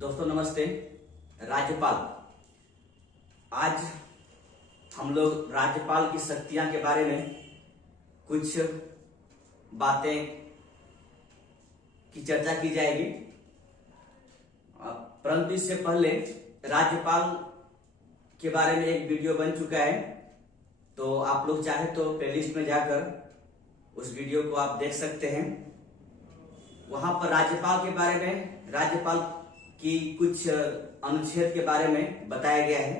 दोस्तों नमस्ते। राज्यपाल, आज हम लोग राज्यपाल की शक्तियां के बारे में कुछ बातें की चर्चा की जाएगी। परंतु इससे पहले राज्यपाल के बारे में एक वीडियो बन चुका है, तो आप लोग चाहे तो प्लेलिस्ट में जाकर उस वीडियो को आप देख सकते हैं। वहां पर राज्यपाल के बारे में, राज्यपाल की कुछ अनुच्छेद के बारे में बताया गया है,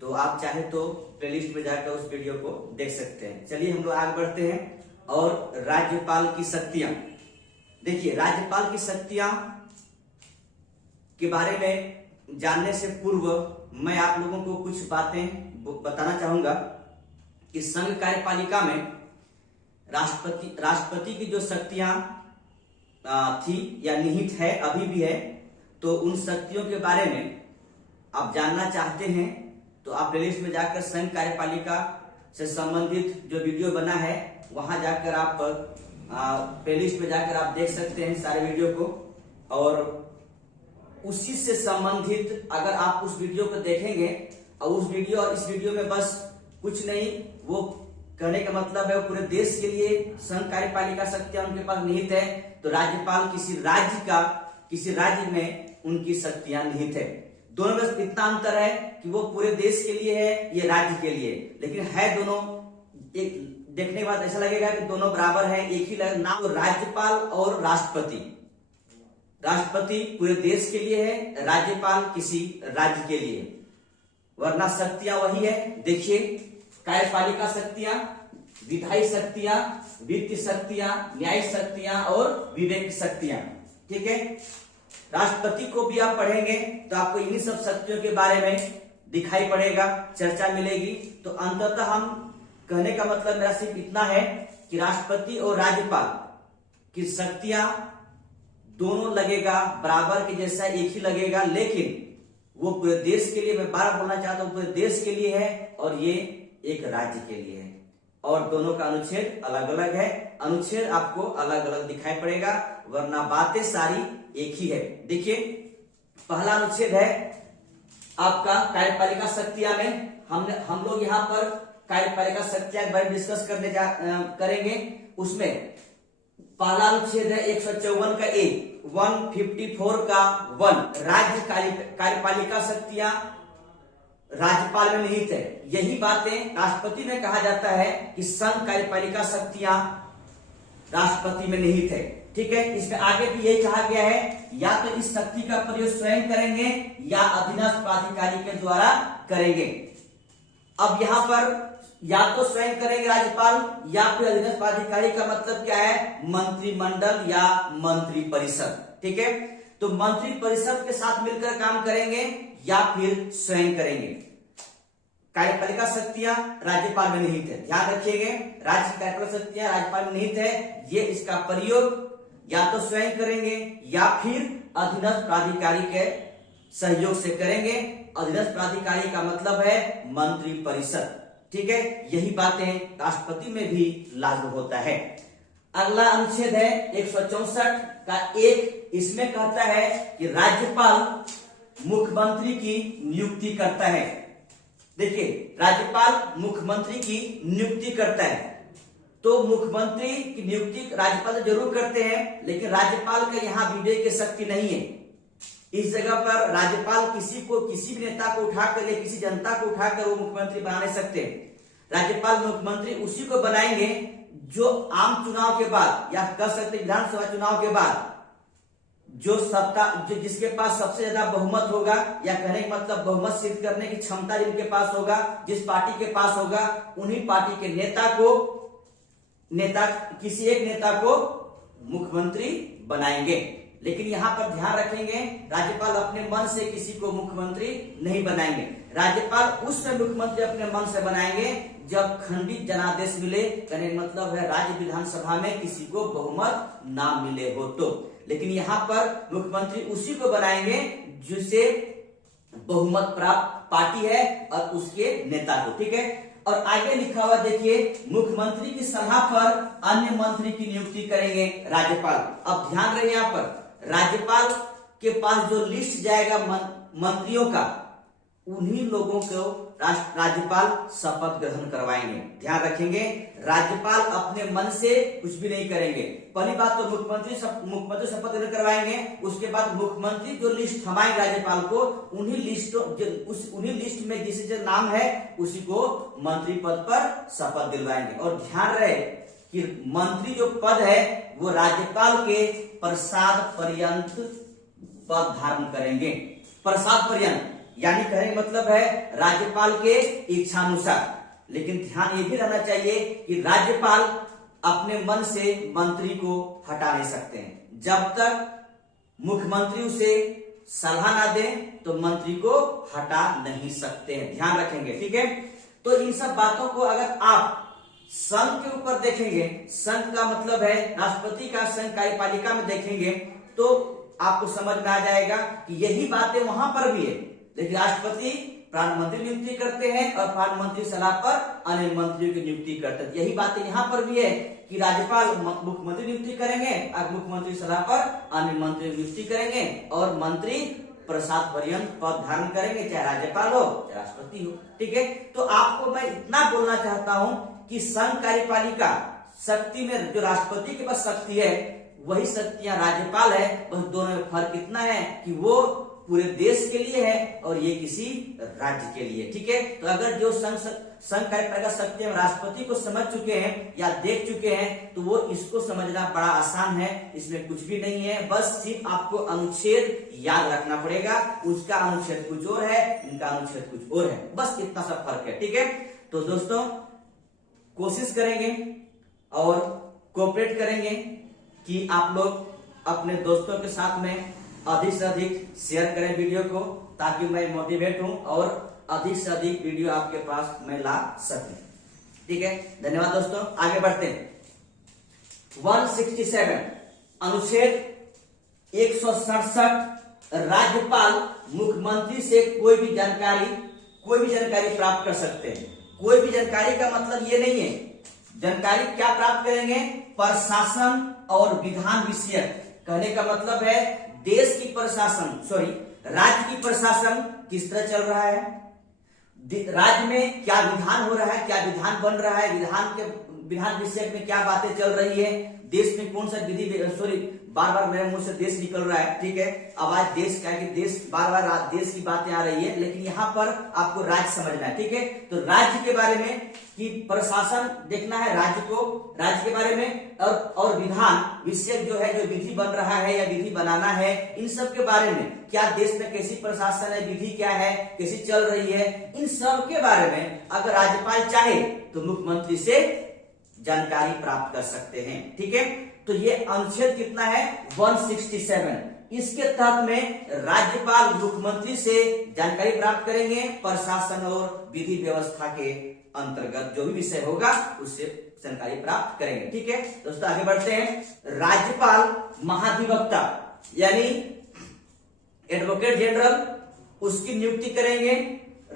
तो आप चाहे तो प्लेलिस्ट में जाकर उस वीडियो को देख सकते हैं। चलिए हम लोग आगे बढ़ते हैं। और राज्यपाल की शक्तियां, देखिए राज्यपाल की शक्तियां के बारे में जानने से पूर्व मैं आप लोगों को कुछ बातें बताना चाहूंगा कि संघ कार्यपालिका में राष्ट्रपति की जो शक्तियां थी या निहित है, अभी भी है, तो उन शक्तियों के बारे में आप जानना चाहते हैं तो आप प्लेलिस्ट में जाकर संघ कार्यपालिका से संबंधित जो वीडियो बना है वहां जाकर आप प्लेलिस्ट में जाकर आप देख सकते हैं सारे वीडियो को। और उसी से संबंधित अगर आप उस वीडियो को देखेंगे और उस वीडियो और इस वीडियो में बस कुछ नहीं, वो कहने का मतलब है पूरे देश के लिए संघ कार्यपालिका शक्तियां उनके पास निहित है, तो राज्यपाल किसी राज्य में उनकी शक्तियां निहित है। दोनों में इतना अंतर है कि वो पूरे देश के लिए है, ये राज्य के लिए, लेकिन है दोनों एक। देखने के बाद ऐसा लगेगा कि दोनों बराबर है, एक ही नाम। तो राज्यपाल और राष्ट्रपति, राष्ट्रपति पूरे देश के लिए है, राज्यपाल किसी राज्य के लिए, वरना शक्तियां वही है। देखिए कार्यपालिका शक्तियां, विधायी शक्तियां, वित्तीय शक्तियां, न्यायिक शक्तियां और विवेक शक्तियां। ठीक है, राष्ट्रपति को भी आप पढ़ेंगे तो आपको इन्हीं सब शक्तियों के बारे में दिखाई पड़ेगा, चर्चा मिलेगी। तो अंततः हम कहने का मतलब मेरा सिर्फ इतना है कि राष्ट्रपति और राज्यपाल की शक्तियां दोनों लगेगा बराबर के जैसा, एक ही लगेगा, लेकिन वो पूरे देश के लिए, मैं बार बोलना चाहता हूं, पूरे देश के लिए है और ये एक राज्य के लिए है। और दोनों का अनुच्छेद अलग अलग है, अनुच्छेद आपको अलग अलग दिखाई पड़ेगा, वरना बातें सारी एक ही है। देखिए पहला अनुच्छेद है आपका कार्यपालिका शक्तियां में। हम लोग यहाँ पर कार्यपालिका शक्तियां के बारे में डिस्कस करेंगे। उसमें पहला अनुच्छेद है 154 का ए, 154 का 1, राज्य कार्यपालिका शक्तियां राज्यपाल में निहित है। यही बातें राष्ट्रपति में कहा जाता है कि संघ कार्यपालिका शक्तियां राष्ट्रपति में निहित है। ठीक है, इसमें आगे भी यही कहा गया है, या तो इस शक्ति का प्रयोग स्वयं करेंगे या अधीनस्थ प्राधिकारी के द्वारा करेंगे। अब यहाँ पर या तो स्वयं करेंगे राज्यपाल या फिर अधीनस्थ प्राधिकारी का मतलब क्या है, मंत्रिमंडल या मंत्री परिषद। ठीक है, तो मंत्री परिषद के साथ मिलकर काम करेंगे या फिर स्वयं करेंगे। कार्यपालिका शक्तियां राज्यपाल में निहित है, ध्यान रखिएगा, राज्य कार्यपालिका शक्तियां राज्यपाल में निहित है। ये इसका प्रयोग या तो स्वयं करेंगे या फिर अधीनस्थ प्राधिकारी के सहयोग से करेंगे। अधीनस्थ प्राधिकारी का मतलब है मंत्री परिषद। ठीक है, यही बातें राष्ट्रपति में भी लागू होता है। अगला अनुच्छेद है 164 का 1, इसमें कहता है कि राज्यपाल मुख्यमंत्री की नियुक्ति करता है। देखिए राज्यपाल मुख्यमंत्री की नियुक्ति करता है, तो मुख्यमंत्री की नियुक्ति राज्यपाल जरूर करते हैं, लेकिन राज्यपाल का यहाँ विवेक की शक्ति नहीं है। इस जगह पर राज्यपाल किसी भी नेता को उठाकर या किसी जनता को उठाकर वो मुख्यमंत्री बना नहीं सकते। राज्यपाल मुख्यमंत्री उसी को बनाएंगे जो आम चुनाव के बाद, या कह सकते विधानसभा चुनाव के बाद, जिसके पास सबसे ज्यादा बहुमत होगा, या कहने का मतलब बहुमत सिद्ध करने की क्षमता जिनके पास होगा, जिस पार्टी के पास होगा, उन्हीं पार्टी के किसी एक नेता को मुख्यमंत्री बनाएंगे। लेकिन यहाँ पर ध्यान रखेंगे, राज्यपाल अपने मन से किसी को मुख्यमंत्री नहीं बनाएंगे। राज्यपाल उस समय मुख्यमंत्री अपने मन से बनाएंगे जब खंडित जनादेश मिले, कहने का मतलब है राज्य विधानसभा में किसी को बहुमत ना मिले हो तो। लेकिन यहाँ पर मुख्यमंत्री उसी को बनाएंगे जिसे बहुमत प्राप्त पार्टी है और उसके नेता को। ठीक है, और आगे लिखा हुआ देखिए, मुख्यमंत्री की सलाह पर अन्य मंत्री की नियुक्ति करेंगे राज्यपाल। अब ध्यान रहे यहाँ पर राज्यपाल के पास जो लिस्ट जाएगा मंत्रियों का, उन्हीं लोगों को राज्यपाल शपथ ग्रहण करवाएंगे। ध्यान रखेंगे, राज्यपाल अपने मन से कुछ भी नहीं करेंगे। पहली बात तो मुख्यमंत्री शपथ ग्रहण करवाएंगे, उसके बाद मुख्यमंत्री जो लिस्ट थमाएंगे राज्यपाल को, उन्हीं लिस्ट में जिसे नाम है उसी को मंत्री पद पर शपथ दिलवाएंगे। और ध्यान रहे कि मंत्री जो पद है वो राज्यपाल के प्रसाद पर्यंत पद धारण करेंगे। प्रसाद पर्यंत यानी कहने का मतलब है राज्यपाल के इच्छानुसार। लेकिन ध्यान ये भी रहना चाहिए कि राज्यपाल अपने मन से मंत्री को हटा नहीं सकते हैं। जब तक मुख्यमंत्री उसे सलाह ना दे तो मंत्री को हटा नहीं सकते हैं। ध्यान रखेंगे, ठीक है। तो इन सब बातों को अगर आप संघ के ऊपर देखेंगे, संघ का मतलब है राष्ट्रपति का संघ कार्यपालिका में देखेंगे, तो आपको समझ में आ जाएगा कि यही बातें वहां पर भी है। लेकिन राष्ट्रपति प्रधानमंत्री नियुक्ति करते हैं और प्रधानमंत्री सलाह पर अन्य मंत्रियों की नियुक्ति करते हैं। यही बातें यहाँ पर भी है कि राज्यपाल मुख्यमंत्री नियुक्ति करेंगे और मुख्यमंत्री सलाह पर अन्य मंत्री नियुक्ति करेंगे और मंत्री प्रसाद पर्यंत पद धारण करेंगे, चाहे राज्यपाल हो चाहे राष्ट्रपति हो, ठीक है। तो आपको मैं इतना बोलना चाहता हूं कि संघ कार्यपालिका शक्ति में जो राष्ट्रपति के पास शक्ति है वही शक्तियां राज्यपाल है, बस दोनों में फर्क इतना है कि वो पूरे देश के लिए है और ये किसी राज्य के लिए, ठीक है। तो अगर जो संघ कार्यपालिका शक्तियां राष्ट्रपति को समझ चुके हैं या देख चुके हैं तो वो इसको समझना बड़ा आसान है, इसमें कुछ भी नहीं है। बस सिर्फ आपको अनुच्छेद याद रखना पड़ेगा, उसका अनुच्छेद कुछ और है, इनका अनुच्छेद कुछ और है, बस इतना सा फर्क है, ठीक है। तो दोस्तों कोशिश करेंगे और कोऑपरेट करेंगे कि आप लोग अपने दोस्तों के साथ में अधिक से अधिक शेयर करें वीडियो को, ताकि मैं मोटिवेट हूं और अधिक से अधिक वीडियो आपके पास मैं ला सकूं, ठीक है। धन्यवाद दोस्तों, आगे बढ़ते हैं। 167 अनुच्छेद 167 राज्यपाल मुख्यमंत्री से कोई भी जानकारी प्राप्त कर सकते हैं। कोई भी जानकारी का मतलब ये नहीं है, जानकारी क्या प्राप्त करेंगे, प्रशासन और विधान विषयक। कहने का मतलब है देश की राज्य की प्रशासन किस तरह चल रहा है, राज्य में क्या विधान हो रहा है, क्या विधान बन रहा है, विधान विषय में क्या बातें चल रही है, देश में कौन सा बार बार मेरे मुंह से देश निकल रहा है, ठीक है। आवाज देश क्या, कि देश बार बार देश की बातें आ रही है, लेकिन यहाँ पर आपको राज्य समझना है, ठीक है। तो राज्य के बारे में कि प्रशासन देखना है राज्य के बारे में, और विधान विषय जो है, जो विधि बन रहा है या विधि बनाना है, इन सब के बारे में, क्या देश में कैसी प्रशासन है, विधि क्या है, कैसी चल रही है, इन सब के बारे में अगर राज्यपाल चाहे तो मुख्यमंत्री से जानकारी प्राप्त कर सकते हैं, ठीक है। तो ये अनुच्छेद कितना है, 167। इसके तहत में राज्यपाल मुख्यमंत्री से जानकारी प्राप्त करेंगे, प्रशासन और विधि व्यवस्था के अंतर्गत जो भी विषय होगा उससे जानकारी प्राप्त करेंगे, ठीक है। दोस्तों आगे बढ़ते हैं। राज्यपाल महाधिवक्ता यानी एडवोकेट जनरल उसकी नियुक्ति करेंगे,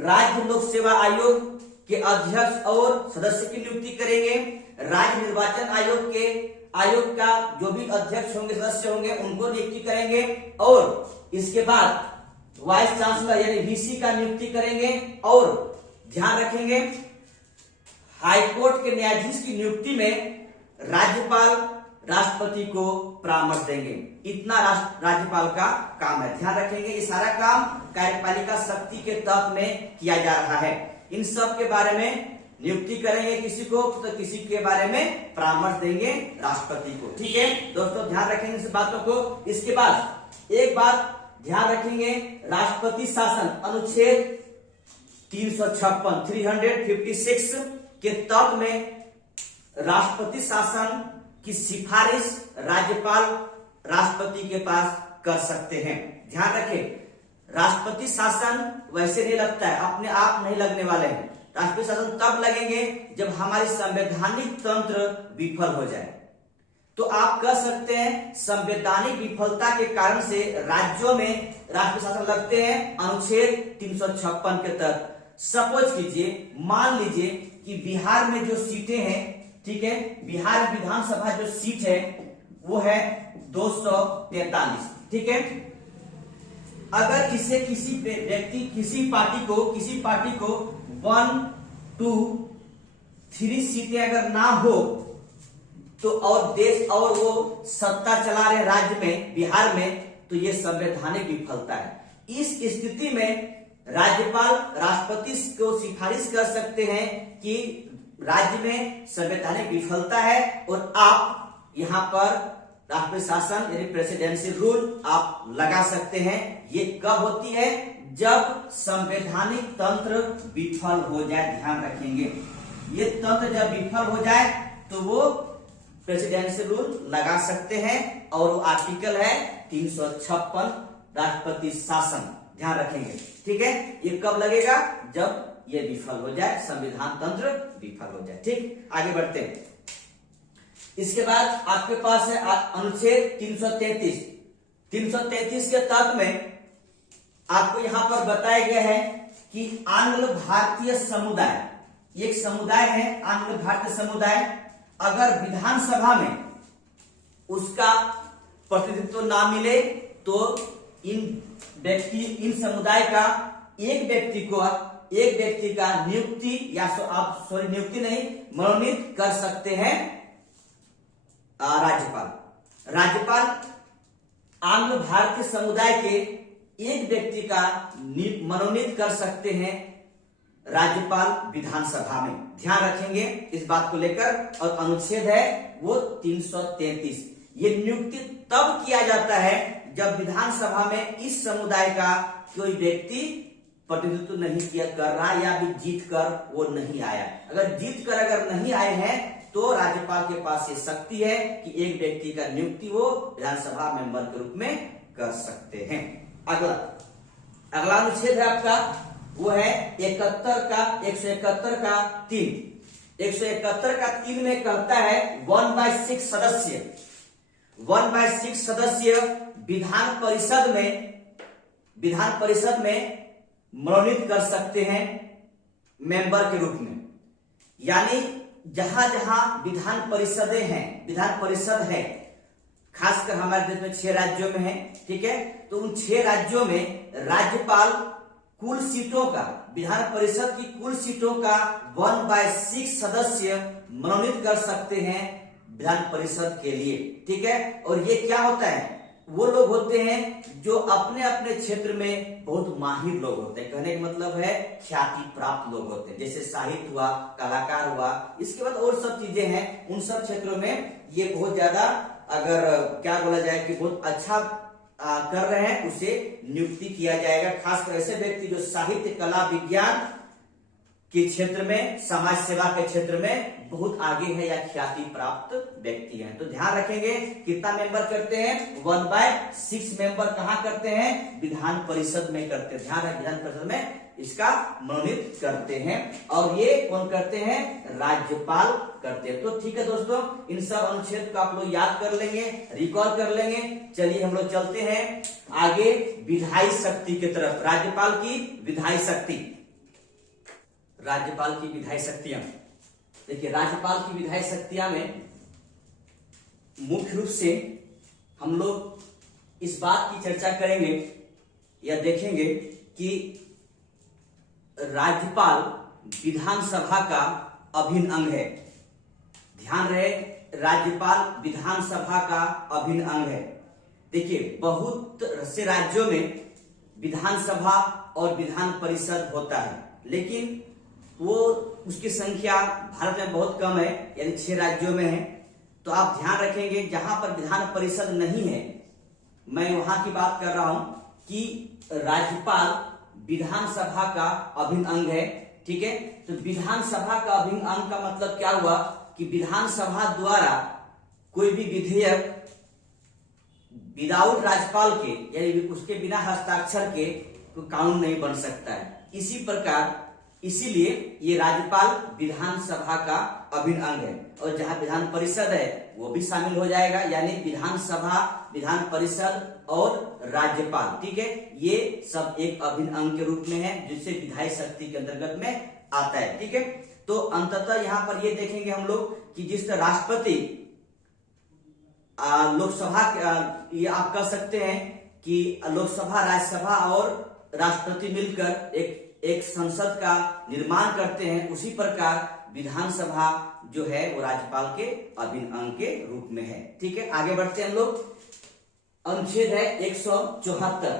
राज्य लोक सेवा आयोग के अध्यक्ष और सदस्य की नियुक्ति करेंगे, राज्य निर्वाचन आयोग का जो भी अध्यक्ष होंगे, सदस्य होंगे, उनको नियुक्ति करेंगे, और इसके बाद वाइस चांसलर यानी वीसी का नियुक्ति करेंगे, और ध्यान रखेंगे हाईकोर्ट के न्यायाधीश की नियुक्ति में राज्यपाल राष्ट्रपति को परामर्श देंगे। इतना राज्यपाल का काम है, ध्यान रखेंगे। ये सारा काम कार्यपालिका शक्ति के तहत में किया जा रहा है। इन सब के बारे में नियुक्ति करेंगे किसी को, तो किसी के बारे में परामर्श देंगे राष्ट्रपति को, ठीक है। दोस्तों ध्यान रखेंगे इस बातों को। इसके बाद एक बात ध्यान रखेंगे, राष्ट्रपति शासन अनुच्छेद 356 के तहत में राष्ट्रपति शासन की सिफारिश राज्यपाल राष्ट्रपति के पास कर सकते हैं। ध्यान रखें, राष्ट्रपति शासन वैसे नहीं लगता है, अपने आप नहीं लगने वाले हैं। राष्ट्रपति शासन तब लगेंगे जब हमारी संवैधानिक तंत्र विफल हो जाए। तो आप कह सकते हैं संवैधानिक विफलता के कारण से राज्यों में राष्ट्रपति शासन लगते हैं अनुच्छेद 356 के तहत। सपोज कीजिए, मान लीजिए कि बिहार में जो सीटें हैं, ठीक है, बिहार विधानसभा जो सीट है वो है 243, ठीक है। अगर इसे किसी व्यक्ति किसी पार्टी को 1, 2, 3 सीटें अगर ना हो तो और देश और वो सत्ता चला रहे राज्य में, बिहार में, तो ये संवैधानिक विफलता है। इस स्थिति में राज्यपाल राष्ट्रपति को सिफारिश कर सकते हैं कि राज्य में संवैधानिक विफलता है और आप यहाँ पर राष्ट्रपति शासन यानी प्रेसिडेंशियल रूल आप लगा सकते हैं। ये कब होती है? जब संवैधानिक तंत्र विफल हो जाए। ध्यान रखेंगे, ये तंत्र जब विफल हो जाए तो वो प्रेसिडेंशियल रूल लगा सकते हैं और वो आर्टिकल है 356 राष्ट्रपति शासन। ध्यान रखेंगे, ठीक है। ये कब लगेगा? जब ये विफल हो जाए, संविधान तंत्र विफल हो जाए। ठीक, आगे बढ़ते हैं। इसके बाद आपके पास है अनुच्छेद 333। 333 के तहत में आपको यहां पर बताया गया है कि आंग्ल भारतीय समुदाय, एक समुदाय है आंग्ल भारतीय समुदाय, अगर विधानसभा में उसका प्रतिनिधित्व ना मिले तो इन समुदाय का एक व्यक्ति का नियुक्ति या आप नियुक्ति नहीं, मनोनीत कर सकते हैं राज्यपाल आंग्ल भारतीय समुदाय के एक व्यक्ति का मनोनीत कर सकते हैं राज्यपाल विधानसभा में। ध्यान रखेंगे इस बात को लेकर। और अनुच्छेद है वो 333। ये नियुक्ति तब किया जाता है जब विधानसभा में इस समुदाय का कोई व्यक्ति प्रतिनिधित्व नहीं किया कर रहा या भी जीत कर वो नहीं आया। अगर जीत कर अगर नहीं आए हैं तो राज्यपाल के पास ये शक्ति है कि एक व्यक्ति का नियुक्ति वो विधानसभा मेंबर के रूप में कर सकते हैं। अगला अनुच्छेद है आपका, वो है 171 का 3। 171 का 3 में कहता है 1/6 सदस्य विधान परिषद में मनोनीत कर सकते हैं मेंबर के रूप में। यानी जहां जहां विधान परिषद है, खासकर हमारे देश में 6 राज्यों में है, ठीक है। तो उन 6 राज्यों में राज्यपाल कुल सीटों का, विधान परिषद की कुल सीटों का 1/6 सदस्य मनोनीत कर सकते हैं विधान परिषद के लिए, ठीक है। और ये क्या होता है? वो लोग होते हैं जो अपने अपने क्षेत्र में बहुत माहिर लोग होते हैं। कहने का मतलब है ख्याति प्राप्त लोग होते हैं, जैसे साहित्य हुआ, कलाकार हुआ, इसके बाद और सब चीजें हैं। उन सब क्षेत्रों में ये बहुत ज्यादा, अगर क्या बोला जाए कि बहुत अच्छा कर रहे हैं, उसे नियुक्ति किया जाएगा। खासकर ऐसे व्यक्ति जो साहित्य, कला, विज्ञान के क्षेत्र में, समाज सेवा के क्षेत्र में बहुत आगे है या ख्याति प्राप्त व्यक्ति हैं। तो ध्यान रखेंगे कितना मेंबर करते हैं? 1/6 मेंबर कहां करते हैं? विधान परिषद में करते हैं। ध्यान है, विधान परिषद में इसका मनोनीत करते हैं। और ये कौन करते हैं? राज्यपाल करते हैं। तो ठीक है दोस्तों, इन सब अनुच्छेद को आप लोग याद कर लेंगे, रिकॉल कर लेंगे। चलिए हम लोग चलते हैं आगे विधायी शक्ति की तरफ। राज्यपाल की विधायी शक्तियां। देखिए, राज्यपाल की विधायी शक्तियां में मुख्य रूप से हम लोग इस बात की चर्चा करेंगे या देखेंगे कि राज्यपाल विधानसभा का अभिन्न अंग है। ध्यान रहे, राज्यपाल विधानसभा का अभिन्न अंग है। देखिए, बहुत से राज्यों में विधानसभा और विधान परिषद होता है, लेकिन वो उसकी संख्या भारत में बहुत कम है, यानी 6 राज्यों में है। तो आप ध्यान रखेंगे जहां पर विधान परिषद नहीं है, मैं वहां की बात कर रहा हूं कि राज्यपाल विधानसभा का अभिन्न अंग है, ठीक है। तो विधानसभा का अभिन्न अंग का मतलब क्या हुआ कि विधानसभा द्वारा कोई भी विधेयक विदाउट राज्यपाल के, यानी उसके बिना हस्ताक्षर के कोई कानून नहीं बन सकता है। इसी प्रकार, इसीलिए ये राज्यपाल विधानसभा का अभिन्न अंग है। और जहां विधान परिषद है वो भी शामिल हो जाएगा, यानी विधानसभा, विधान परिषद और राज्यपाल, ठीक है। ये सब एक अभिन्न अंग के रूप में है, जिससे विधायी शक्ति के अंतर्गत में आता है, ठीक है। तो अंततः यहां पर ये देखेंगे हम लोग कि जिस तरह राष्ट्रपति लोकसभा, ये आप कह सकते हैं कि लोकसभा, राज्यसभा और राष्ट्रपति मिलकर एक संसद का निर्माण करते हैं, उसी प्रकार विधानसभा जो है वो राज्यपाल के अभिन्न अंग के रूप में है। ठीक है, आगे बढ़ते हैं हम लोग। अनुच्छेद है 174।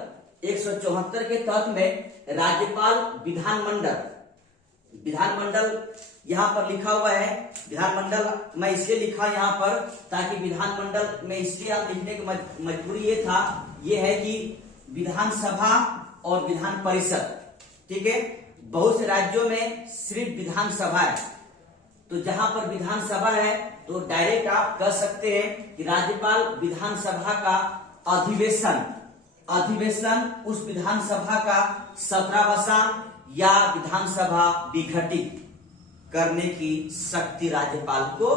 174 के तहत में राज्यपाल विधानमंडल यहाँ पर लिखा हुआ है। विधानमंडल मैं इसलिए लिखा यहाँ पर ताकि विधानमंडल में इसलिए आप लिखने की मजबूरी ये है कि विधानसभा और विधान परिषद, ठीक है, बहुत से राज्यों में सिर्फ विधानसभा है, तो जहां पर विधानसभा है तो डायरेक्ट आप कह सकते हैं कि राज्यपाल विधानसभा का अधिवेशन उस विधानसभा का सत्रावसान या विधानसभा विघटित करने की शक्ति राज्यपाल को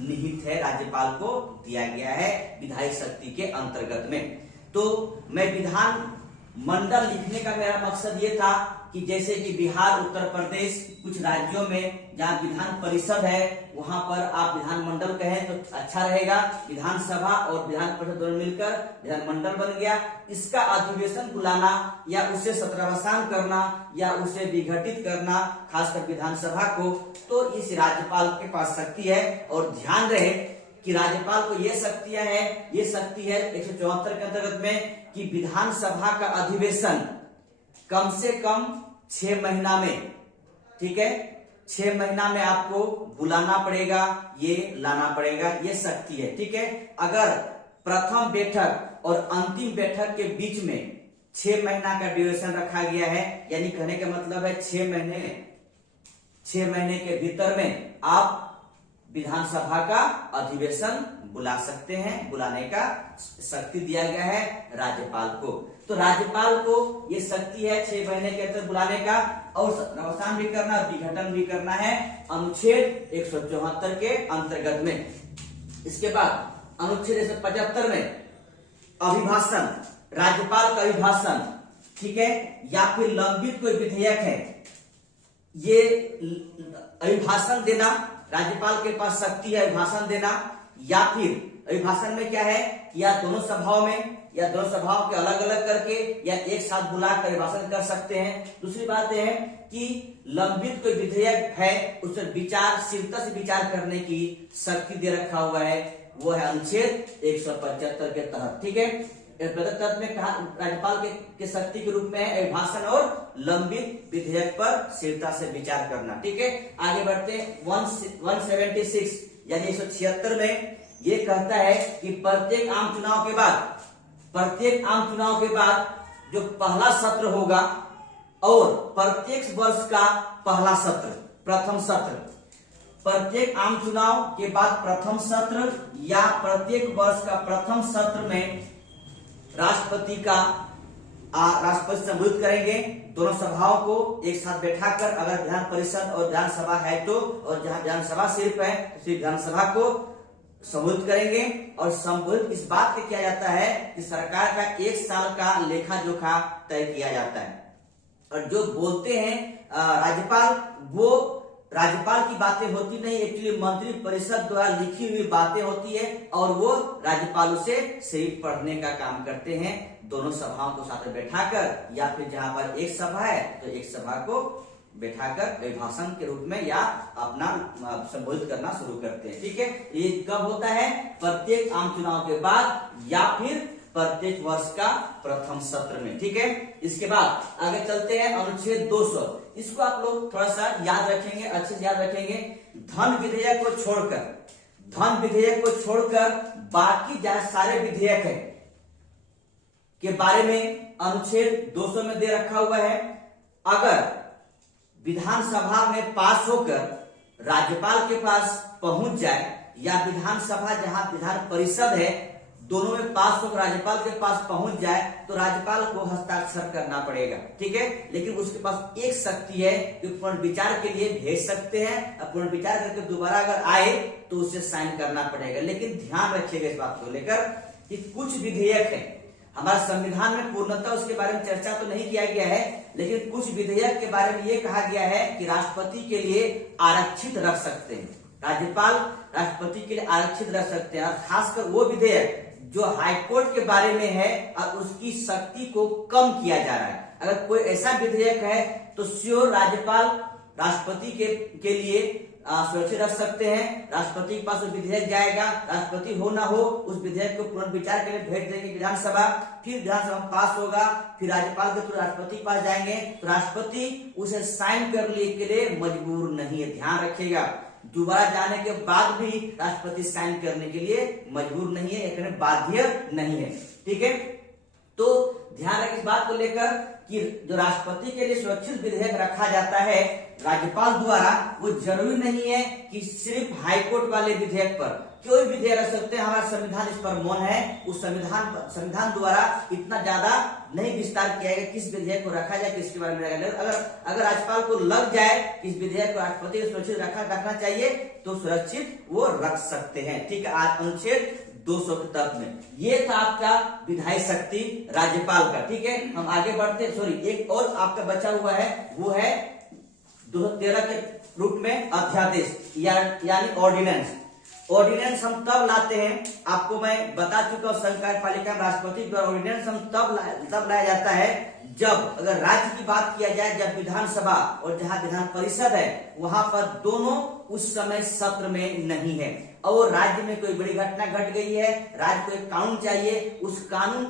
निहित है, राज्यपाल को दिया गया है विधायी शक्ति के अंतर्गत में। तो मैं विधान मंडल लिखने का मेरा मकसद ये था कि जैसे कि बिहार, उत्तर प्रदेश, कुछ राज्यों में जहाँ विधान परिषद है वहां पर आप विधानमंडल कहें तो अच्छा रहेगा। विधानसभा और विधान परिषद दोनों मिलकर विधानमंडल बन गया। इसका अधिवेशन बुलाना या उसे सत्रावसान करना या उसे विघटित करना, खासकर विधानसभा को, तो इस राज्यपाल के पास शक्ति है। और ध्यान रहे कि राज्यपाल को ये शक्ति है 174 के अंतर्गत में कि विधानसभा का अधिवेशन कम से कम 6 महीना में, ठीक है, 6 महीना में आपको बुलाना पड़ेगा, ये लाना पड़ेगा, ये शक्ति है। ठीक है, अगर प्रथम बैठक और अंतिम बैठक के बीच में 6 महीना का ड्यूरेशन रखा गया है, यानी कहने का मतलब है 6 महीने के भीतर में आप विधानसभा का अधिवेशन बुला सकते हैं, बुलाने का शक्ति दिया गया है राज्यपाल को। तो राज्यपाल को ये शक्ति है 6 महीने के अंदर बुलाने का और सत्रावसान भी करना, विघटन भी करना है अनुच्छेद 174 के अंतर्गत में। इसके बाद अनुच्छेद 175 में अभिभाषण, राज्यपाल का अभिभाषण, ठीक है, या फिर लंबित कोई विधेयक है, ये अभिभाषण देना, राज्यपाल के पास शक्ति है अभिभाषण देना, या फिर अभिभाषण में क्या है, या दोनों सभाओं में या दोनों सभाओं के अलग अलग करके या एक साथ बुलाकर अभिभाषण कर सकते हैं। दूसरी बात यह है कि लंबित कोई विधेयक है उस पर विचारशीलता से विचार करने की शक्ति दे रखा हुआ है, वो है अनुच्छेद 175 के तहत। ठीक है, तत्व में कहा राज्यपाल के शक्ति के रूप में है अभिभाषण और लंबित विधेयक पर शीलता से विचार करना। ठीक है, आगे बढ़ते हैं। 176 यानी 176 में ये कहता है कि प्रत्येक आम चुनाव के बाद जो पहला सत्र होगा और प्रत्येक वर्ष का पहला सत्र, प्रथम सत्र, प्रत्येक आम चुनाव के बाद प्रथम सत्र या प्रत्येक वर्ष का प्रथम सत्र में राष्ट्रपति संबोधित करेंगे। दोनों सभाओं को एक साथ बैठाकर, अगर विधान परिषद और विधानसभा है तो, और जहां विधानसभा सिर्फ है तो सिर्फ विधानसभा को संबोधित करेंगे। और संबोधित इस बात पे किया जाता है कि सरकार का 1 साल का लेखा जोखा तय किया जाता है। और जो बोलते हैं राज्यपाल, वो राज्यपाल की बातें होती नहीं, एक्चुअली मंत्री परिषद द्वारा लिखी हुई बातें होती है और वो राज्यपालों से सिर्फ पढ़ने का काम करते हैं। दोनों सभाओं को साथ में बैठाकर या फिर जहां पर एक सभा है तो एक सभा को बैठाकर अभिभाषण के रूप में या अपना संबोधित करना शुरू करते हैं। ठीक है, ये कब होता है? प्रत्येक आम चुनाव के बाद या फिर प्रत्येक वर्ष का प्रथम सत्र में। ठीक है, इसके बाद आगे चलते हैं अनुच्छेद 200। इसको आप लोग थोड़ा सा याद रखेंगे, अच्छे से याद रखेंगे। धन विधेयक को छोड़कर बाकी सारे विधेयक है के बारे में अनुच्छेद 200 में दे रखा हुआ है। अगर विधानसभा में पास होकर राज्यपाल के पास पहुंच जाए या विधानसभा जहां विधान परिषद है दोनों में पास होकर राज्यपाल के पास पहुंच जाए तो राज्यपाल को हस्ताक्षर करना पड़ेगा। ठीक है, लेकिन उसके पास एक शक्ति है कि पुनर्विचार के लिए भेज सकते हैं। पुनर्विचार करके दोबारा अगर आए तो उसे साइन करना पड़ेगा। लेकिन ध्यान रखिएगा इस बात को लेकर कि कुछ विधेयक है, हमारा संविधान में पूर्णतः उसके बारे में चर्चा तो नहीं किया गया है, लेकिन कुछ विधेयक के बारे में यह कहा गया है कि राष्ट्रपति के लिए आरक्षित रख सकते हैं, राज्यपाल राष्ट्रपति के लिए आरक्षित रख सकते हैं। और खासकर वो विधेयक जो हाईकोर्ट के बारे में है और उसकी शक्ति को कम किया जा रहा है। अगर कोई ऐसा विधेयक है तो श्योर राज्यपाल राष्ट्रपति के लिए सुरक्षित रख सकते हैं। राष्ट्रपति के पास वो विधेयक जाएगा, राष्ट्रपति हो ना हो उस विधेयक को पुनर्विचार के लिए भेज देंगे विधानसभा, फिर विधानसभा में पास होगा, फिर राज्यपाल के थ्रू राष्ट्रपति के पास जाएंगे, तो राष्ट्रपति उसे साइन करने के लिए मजबूर नहीं है। ध्यान रखिएगा, दोबारा जाने के बाद भी राष्ट्रपति साइन करने के लिए मजबूर नहीं है, एक बाध्य नहीं है। ठीक है, तो ध्यान रखें इस बात को लेकर कि जो राष्ट्रपति के लिए सुरक्षित विधेयक रखा जाता है राज्यपाल द्वारा, वो जरूरी नहीं है कि सिर्फ हाईकोर्ट वाले विधेयक पर कोई विधेयक रख सकते हैं। हमारा संविधान इस पर मौन है, उस संविधान द्वारा इतना ज्यादा नहीं विस्तार किया गया किस विधेयक को रखा जाए, किसके बारे में अगर राज्यपाल को लग जाए इस विधेयक को राष्ट्रपति को सुरक्षित रखना चाहिए तो सुरक्षित वो रख सकते हैं। ठीक है, आज अनुच्छेद 200 के तहत में ये था आपका विधायी शक्ति राज्यपाल का। ठीक है, हम आगे बढ़ते, सॉरी एक और आपका बचा हुआ है, वो है 213 के रूप में अध्यादेश यानी ऑर्डिनेंस। ऑर्डिनेंस हम तब लाते हैं, आपको मैं बता चुका हूं, संघ कार्यपालिका में राष्ट्रपति द्वारा ऑर्डिनेंस हम तब लाया जाता है जब, अगर राज्य की बात किया जाए, जब विधानसभा और जहां विधान परिषद है वहां पर दोनों उस समय सत्र में नहीं है और राज्य में कोई बड़ी घटना घट गई है, राज्य को एक कानून चाहिए, उस कानून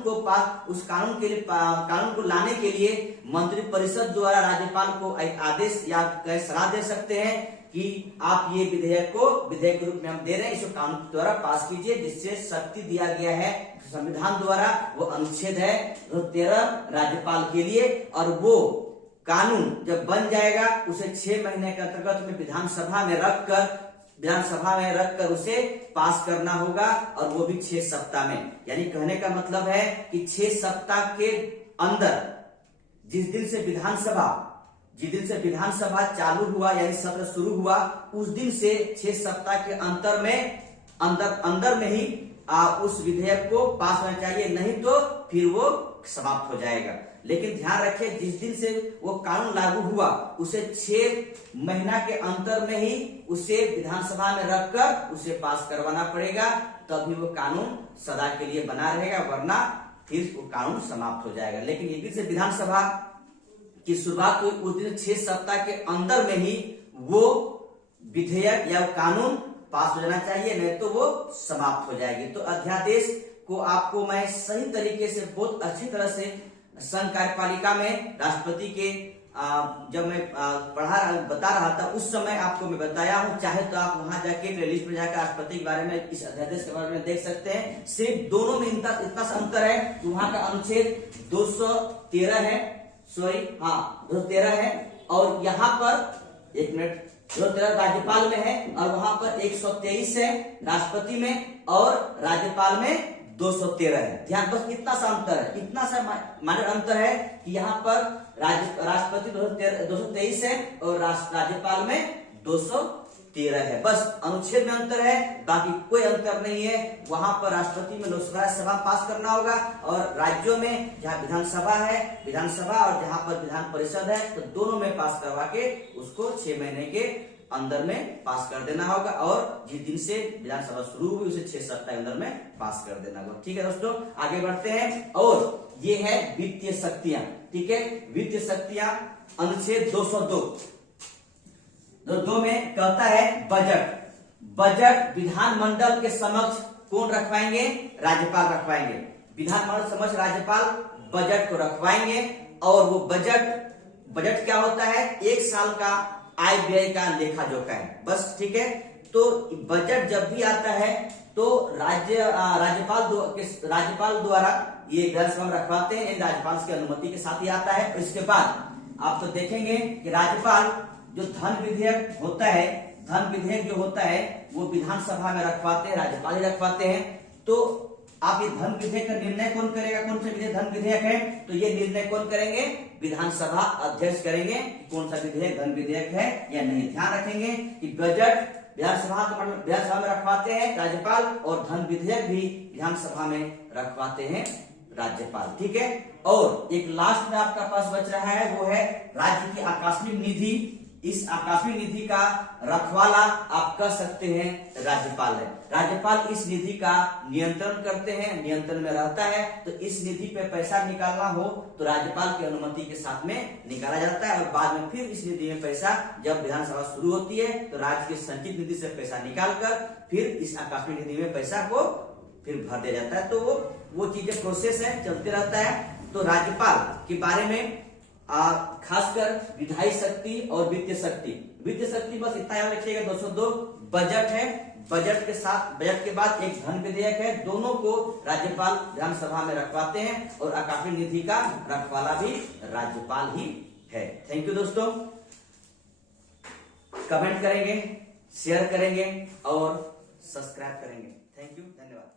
को लाने के लिए मंत्रिपरिषद द्वारा राज्यपाल को एक आदेश या सलाह दे सकते हैं कि आप ये विधेयक के रूप में हम दे रहे हैं, इसको कानून द्वारा पास कीजिए, जिससे शक्ति दिया गया है संविधान द्वारा। वो अनुच्छेद है 13 राज्यपाल के लिए, और वो कानून जब बन जाएगा उसे 6 महीने के अंतर्गत में विधानसभा में रखकर उसे पास करना होगा, और वो भी 6 सप्ताह में। यानी कहने का मतलब है कि 6 सप्ताह के अंदर जिस दिन से विधानसभा चालू हुआ यानी सत्र शुरू हुआ, उस दिन से 6 सप्ताह के अंदर में ही उस विधेयक को पास होना चाहिए, नहीं तो फिर वो समाप्त हो जाएगा। लेकिन ध्यान रखें, जिस दिन से वो कानून लागू हुआ उसे 6 महीना के अंतर में ही उसे विधानसभा में रखकर उसे पास करवाना पड़ेगा, तभी वो कानून सदा के लिए बना रहेगा, वरना फिर वो कानून समाप्त हो जाएगा। लेकिन एक दिन से विधानसभा की शुरुआत हुई, उस दिन 6 सप्ताह के अंदर में ही वो विधेयक या कानून पास हो जाना चाहिए, नहीं तो वो समाप्त हो जाएगी। तो अध्यादेश को आपको मैं सही तरीके से बहुत अच्छी तरह से संघ कार्यपालिका में राष्ट्रपति के जब मैं बता रहा था उस समय आपको मैं बताया हूं। चाहे तो आप वहां जाके प्लेलिस्ट में जाकर राष्ट्रपति के बारे में, इस अध्यादेश के बारे में देख सकते हैं। सिर्फ दोनों में इतना सा अंतर है कि वहां का अनुच्छेद 213 है, 213 है, और यहाँ पर 213 राज्यपाल में है, और वहां पर 123 है राष्ट्रपति में, और राज्यपाल में 213 है। ध्यान, बस इतना सा अंतर है, इतना सा माइनर अंतर है कि यहाँ पर राष्ट्रपति 223 है और राज्यपाल में 213 है। बस अनुच्छेद में अंतर है, बाकी कोई अंतर नहीं है। वहां पर राष्ट्रपति में लोकसभा सभा पास करना होगा, और राज्यों में जहां विधानसभा और जहां पर विधान परिषद है, तो दोनों में पास करवा के उसको 6 महीने के अंदर में पास कर देना होगा, और जिस दिन से विधानसभा शुरू हुई उसे 6 सप्ताह के अंदर में पास कर देना होगा। ठीक है दोस्तों, आगे बढ़ते हैं। और ये है वित्तीय शक्तियां। ठीक है, वित्तीय शक्तियां अनुच्छेद 202 में कहता है बजट विधानमंडल के समक्ष कौन रखवाएंगे? राज्यपाल रखवाएंगे। विधानमंडल समक्ष राज्यपाल बजट को रखवाएंगे, और वो बजट क्या होता है? 1 साल का आय व्यय का लेखा जोखा है, बस। ठीक है, तो बजट जब भी आता है तो राज्यपाल द्वारा ये विधानसभा में रखवाते हैं, राज्यपाल की अनुमति के साथ ही आता है। और इसके बाद आप तो देखेंगे कि राज्यपाल जो धन विधेयक होता है वो विधानसभा में रखवाते हैं, राज्यपाल ही रखवाते हैं। तो आप ये धन विधेयक का निर्णय कौन करेगा? कौन सा विधेयक धन विधेयक है? तो ये निर्णय कौन करेंगे? विधानसभा अध्यक्ष करेंगे, कौन सा विधेयक धन विधेयक है या नहीं। ध्यान रखेंगे कि बजट विधानसभा में रखवाते हैं राज्यपाल, और धन विधेयक भी विधानसभा में रखवाते हैं राज्यपाल। ठीक है, और एक लास्ट में आपका पास बच रहा है, वो है राज्य की आकस्मिक निधि इस आकस्मिक निधि का रखवाला आप कह सकते हैं राज्यपाल है। राज्यपाल इस निधि का नियंत्रण करते हैं, नियंत्रण में रहता है। तो इस निधि पे पैसा निकालना हो तो राज्यपाल की अनुमति के साथ में निकाला जाता है और बाद में फिर इस निधि में पैसा, जब विधानसभा शुरू होती है तो राज्य की संचित निधि से पैसा निकालकर फिर इस आकस्मिक निधि में पैसा को फिर भर दिया जाता है। तो वो चीजें प्रोसेस है, चलते रहता है। तो राज्यपाल के बारे में खासकर विधायी शक्ति और वित्तीय शक्ति। वित्तीय शक्ति बस इतना याद रखिएगा 202 बजट है, बजट के साथ, बजट के बाद एक धन विधेयक है, दोनों को राज्यपाल विधानसभा में रखवाते हैं और आकस्मिक निधि का रखवाला भी राज्यपाल ही है। थैंक यू दोस्तों, कमेंट करेंगे, शेयर करेंगे और सब्सक्राइब करेंगे। थैंक यू, धन्यवाद।